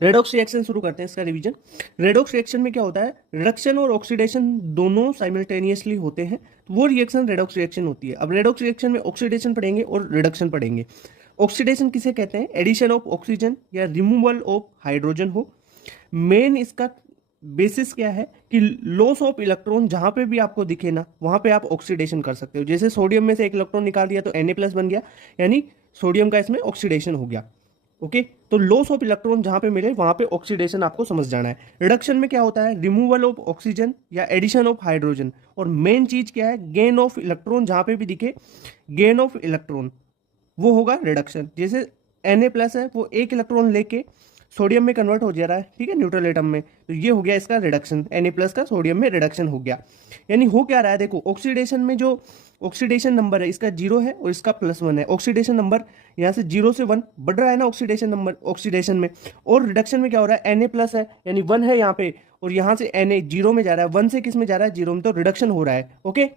Redox reaction शुरू करते हैं इसका रिवीजन। रेडॉक्स रिएक्शन में क्या होता है, रिडक्शन और ऑक्सीडेशन दोनों साइमल्टेनियसली होते हैं, तो वो रिएक्शन रेडॉक्स रिएक्शन होती है। अब रेडॉक्स रिएक्शन में ऑक्सीडेशन पढ़ेंगे और रिडक्शन पढ़ेंगे। ऑक्सीडेशन किसे कहते हैं, एडिशन ऑफ ऑक्सीजन या रिमूवल ऑफ हाइड्रोजन हो। मेन इसका बेसिस क्या है कि लॉस ऑफ इलेक्ट्रॉन जहां पे भी आपको दिखे ना वहां पे आप ऑक्सीडेशन कर सकते हो। जैसे सोडियम में से एक इलेक्ट्रॉन निकाल दिया तो Na+ बन गया, यानी सोडियम का इसमें ऑक्सीडेशन हो गया। ओके, तो लॉस ऑफ इलेक्ट्रॉन जहां पे मिले वहां पे ऑक्सीडेशन आपको समझ जाना है। रिडक्शन में क्या होता है, रिमूवल ऑफ ऑक्सीजन या एडिशन ऑफ हाइड्रोजन। और मेन चीज क्या है, गेन ऑफ इलेक्ट्रॉन, जहां पे भी दिखे गेन ऑफ इलेक्ट्रॉन वो होगा रिडक्शन। जैसे Na+ है वो एक इलेक्ट्रॉन लेके सोडियम में कन्वर्ट हो जा रहा है, ठीक है, न्यूट्रल एटम में, तो ये हो गया इसका रिडक्शन, Na+ का सोडियम में रिडक्शन हो गया। यानी हो क्या रहा है, देखो ऑक्सीडेशन में जो ऑक्सीडेशन नंबर है इसका 0 है और इसका +1 है। ऑक्सीडेशन नंबर यहाँ से 0 से 1 बढ़ रहा है ना ऑक्सीडेशन नंबर ऑक्सीडेशन में। और रिडक्शन में क्या हो रहा है, Na+ है यानी 1 है यहाँ पे, और यहाँ से Na 0 में जा रहा है, 1 से किस में जा रहा है, 0 में, तो रिडक्शन हो रहा है। ओके,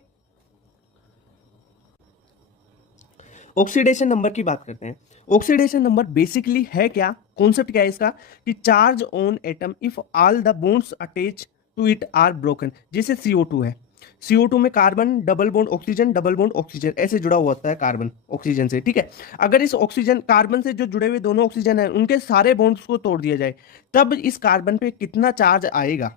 ऑक्सीडेशन नंबर की बात करते हैं। ऑक्सीडेशन नंबर बेसिकली है क्या, कॉन्सेप्ट क्या है इसका, कि charge on atom if all the bonds attach to it are broken. जैसे CO2 है, CO2 में carbon double bond oxygen, double bond oxygen ऐसे जुड़ा हुआ होता है कार्बन ऑक्सीजन से, ठीक है। अगर इस ऑक्सीजन कार्बन से जो जुड़े हुए दोनों ऑक्सीजन है उनके सारे बॉन्ड्स को तोड़ दिया जाए तब इस कार्बन पे कितना चार्ज आएगा,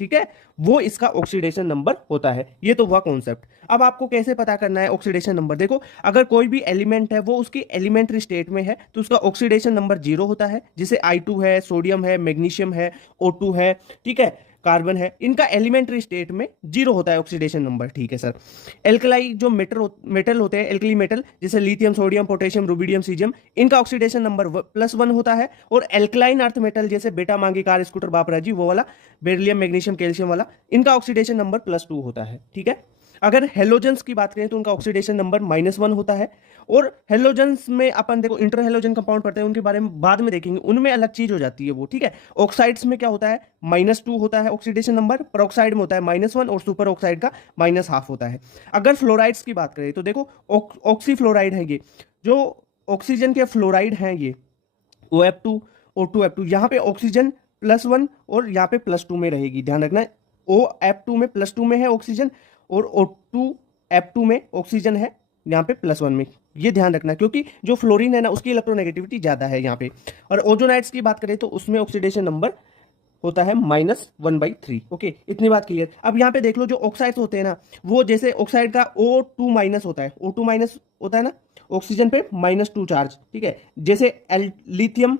ठीक है, वो इसका ऑक्सीडेशन नंबर होता है। ये तो हुआ कॉन्सेप्ट। अब आपको कैसे पता करना है ऑक्सीडेशन नंबर, देखो अगर कोई भी एलिमेंट है वो उसकी एलिमेंट्री स्टेट में है तो उसका ऑक्सीडेशन नंबर 0 होता है। जैसे I2 है, सोडियम है, मैग्नीशियम है, O2 है, ठीक है, कार्बन है, इनका एलिमेंट्री स्टेट में 0 होता है ऑक्सीडेशन नंबर, ठीक है सर। एल्कलाई जो मेटल होते हैं, एल्कली मेटल जैसे lithium, sodium, potassium, rubidium, caesium, इनका ऑक्सीडेशन नंबर +1 होता है। और एल्कलाइन अर्थ मेटल जैसे बेटा, मांगी, कार, स्कूटर, बापराजी, वो वाला बेरिलियम, मैग्नीशियम, कैल्शियम वाला, इनका ऑक्सीडेशन नंबर +2 होता है, ठीक है। अगर हेलोजन्स की बात करें तो उनका ऑक्सीडेशन नंबर -1 होता है। और हेलोजन्स में अपन देखो इंटर हेलोजन कंपाउंड पढ़ते हैं, उनके बारे में बाद में देखेंगे, उनमें अलग चीज हो जाती है वो, ठीक है। ऑक्साइड्स में क्या होता है, -2 होता है ऑक्सीडेशन नंबर, परऑक्साइड में होता है -1 और सुपर ऑक्साइड का -1/2 होता है। अगर फ्लोराइड्स की बात करें तो देखो ऑक्सीफ्लोराइड है ये, जो ऑक्सीजन के फ्लोराइड हैं ये OF2, O2F2, यहाँ पे ऑक्सीजन +1 और यहाँ पे +2 में रहेगी, ध्यान रखना है। OF2 में +2 में है ऑक्सीजन और O2F2 में ऑक्सीजन है यहाँ पे +1 में, ये ध्यान रखना क्योंकि जो फ्लोरीन है ना उसकी इलेक्ट्रोनेगेटिविटी ज्यादा है यहाँ पे। और ओजोनाइड्स की बात करें तो उसमें ऑक्सीडेशन नंबर होता है -1/3। ओके, इतनी बात क्लियर। अब यहाँ पे देख लो जो ऑक्साइड्स होते हैं ना, वो जैसे ऑक्साइड का O2- होता है, O2- होता है ना, ऑक्सीजन पे -2 चार्ज, ठीक है। जैसे लिथियम